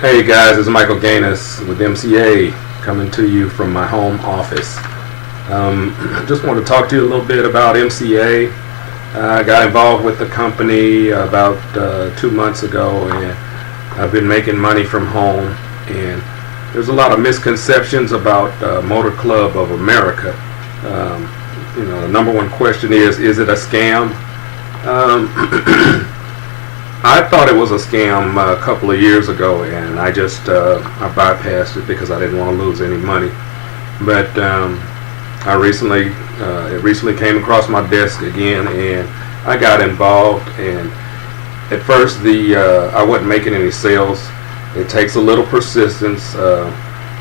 Hey guys, it's Michael Gaines with MCA coming to you from my home office. I just want to talk to you a little bit about MCA. I got involved with the company about 2 months ago, and I've been making money from home. And there's a lot of misconceptions about Motor Club of America. The number one question is it a scam? I thought it was a scam a couple of years ago, and I bypassed it because I didn't want to lose any money. But it recently came across my desk again, and I got involved. And at first, I wasn't making any sales. It takes a little persistence.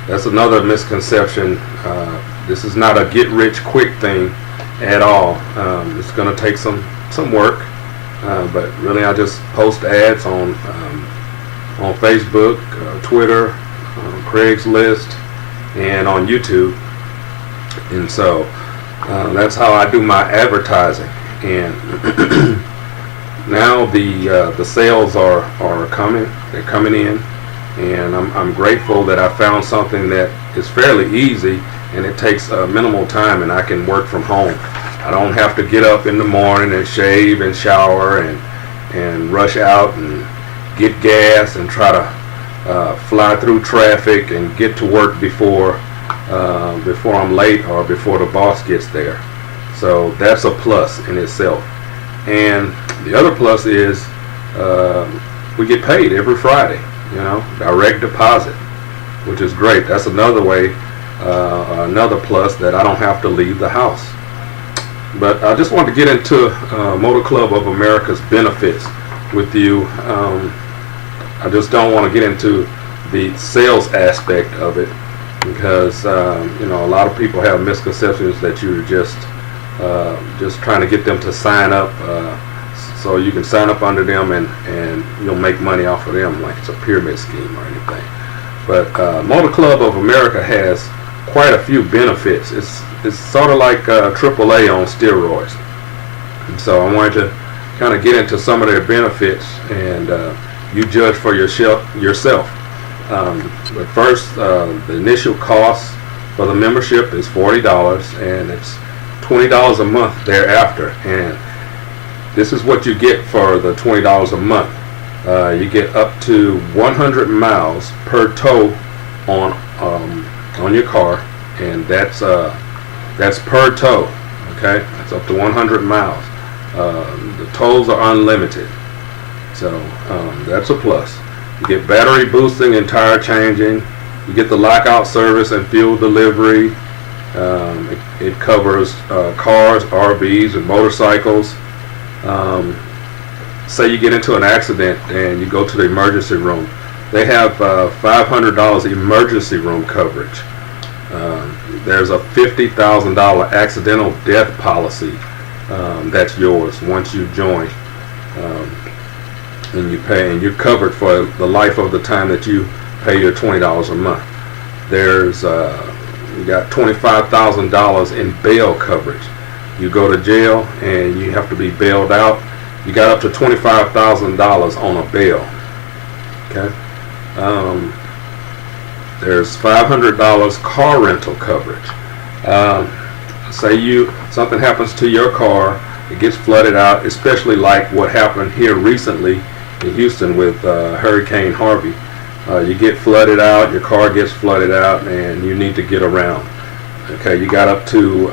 That's another misconception. This is not a get-rich-quick thing at all. It's going to take some work. But really, I just post ads on Facebook, Twitter, Craigslist, and on YouTube. And so that's how I do my advertising. And now the sales are coming. They're coming in, and I'm grateful that I found something that is fairly easy, and it takes minimal time, and I can work from home. I don't have to get up in the morning and shave and shower and rush out and get gas and try to fly through traffic and get to work before I'm late or before the boss gets there. So that's a plus in itself. And the other plus is we get paid every Friday, direct deposit, which is great. That's another way, another plus that I don't have to leave the house. But I just want to get into Motor Club of America's benefits with you. I just don't want to get into the sales aspect of it because a lot of people have misconceptions that you're just trying to get them to sign up so you can sign up under them and you'll make money off of them like it's a pyramid scheme or anything. But Motor Club of America has quite a few benefits. It's sort of like AAA on steroids. And so I wanted to kind of get into some of their benefits, and you judge for yourself. But first, the initial cost for the membership is $40, and it's $20 a month thereafter. And this is what you get for the $20 a month. You get up to 100 miles per tow on your car, and that's per tow. Okay, that's up to 100 miles. The tolls are unlimited, so that's a plus. You get battery boosting and tire changing. You get the lockout service and fuel delivery. It covers cars, RVs, and motorcycles. Say you get into an accident and you go to the emergency room. They have $500 emergency room coverage. There's a $50,000 accidental death policy that's yours once you join, and you pay, and you're covered for the life of the time that you pay your $20 a month. There's you got $25,000 in bail coverage. You go to jail and you have to be bailed out. You got up to $25,000 on a bail. Okay. There's $500 car rental coverage. Say something happens to your car, it gets flooded out, especially like what happened here recently in Houston with Hurricane Harvey. You get flooded out, your car gets flooded out, and you need to get around. Okay, you got up to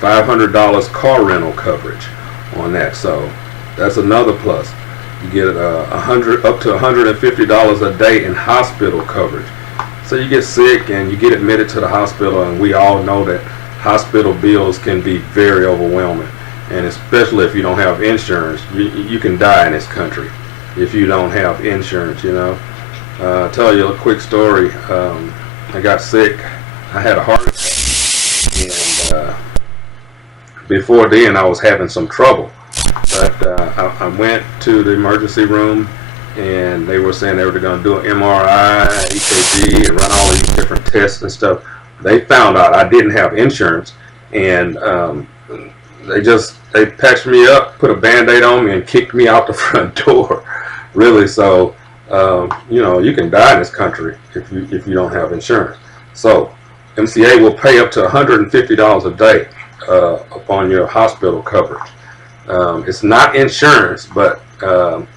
$500 car rental coverage on that, so that's another plus. You get up to $150 a day in hospital coverage. So you get sick and you get admitted to the hospital, and we all know that hospital bills can be very overwhelming, and especially if you don't have insurance. You can die in this country if you don't have insurance. I'll tell you a quick story. I got sick. I had a heart attack, and before then I was having some trouble. But I went to the emergency room, and they were saying they were going to do an MRI, EKG, and run all these different tests and stuff. They found out I didn't have insurance, and they patched me up, put a Band-Aid on me, and kicked me out the front door. Really, so You can die in this country if you don't have insurance. So MCA will pay up to $150 a day upon your hospital coverage. It's not insurance, but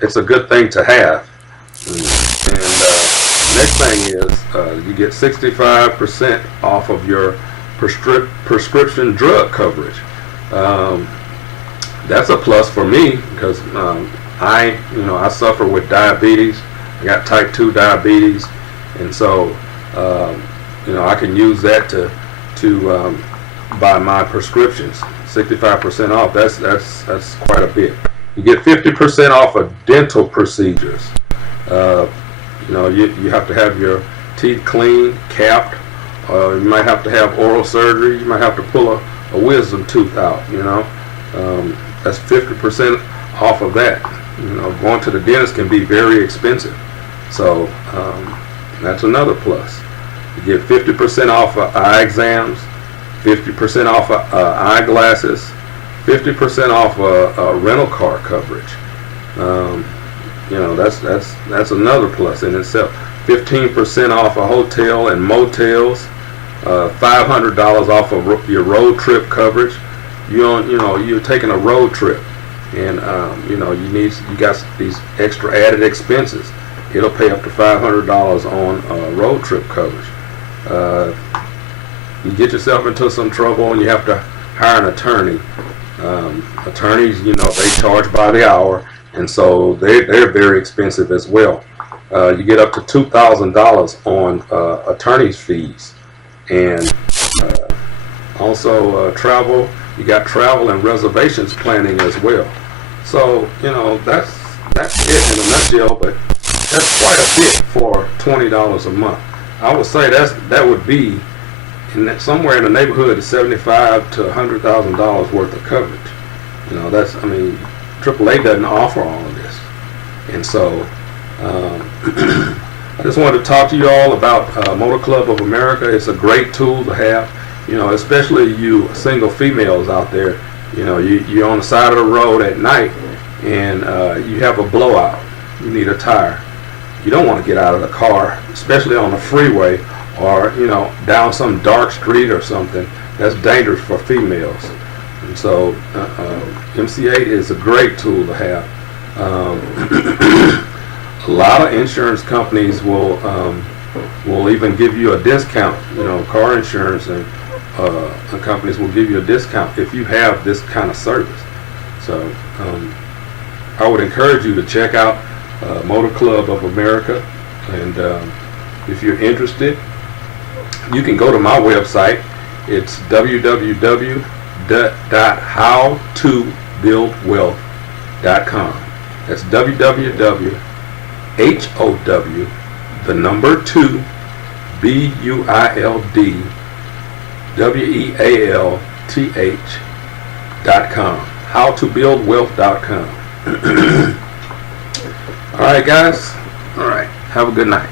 it's a good thing to have. And next thing is you get 65% off of your prescription drug coverage. That's a plus for me because I suffer with diabetes. I got type 2 diabetes, and so I can use that to buy my prescriptions. 65% off. That's quite a bit. You get 50% off of dental procedures. You have to have your teeth cleaned, capped. You might have to have oral surgery. You might have to pull a wisdom tooth out. That's 50% off of that. Going to the dentist can be very expensive. So that's another plus. You get 50% off of eye exams, 50% off of eyeglasses, 50% off rental car coverage. That's another plus in itself. 15% off a hotel and motels, $500 off of your road trip coverage. You're taking a road trip, and you got these extra added expenses. It'll pay up to $500 on road trip coverage. You get yourself into some trouble and you have to hire an attorney. Attorneys, they charge by the hour, and so they're very expensive as well. You get up to $2,000 on attorney's fees, and also travel. You got travel and reservations planning as well. So that's it in a nutshell, but that's quite a bit for $20 a month. I would say that would be somewhere in the neighborhood of $75,000 to $100,000 worth of coverage. AAA doesn't offer all of this, and so I just wanted to talk to you all about Motor Club of America. It's a great tool to have, especially you single females out there. You're on the side of the road at night and you have a blowout. You need a tire. You don't want to get out of the car, especially on the freeway or down some dark street or something. That's dangerous for females. And so MCA is a great tool to have. A lot of insurance companies will even give you a discount. Car insurance and companies will give you a discount if you have this kind of service. So I would encourage you to check out Motor Club of America, and if you're interested, you can go to my website. It's www.howtobuildwealth.com. That's www.howtobuildwealth.com. Howtobuildwealth.com. All right, guys. All right. Have a good night.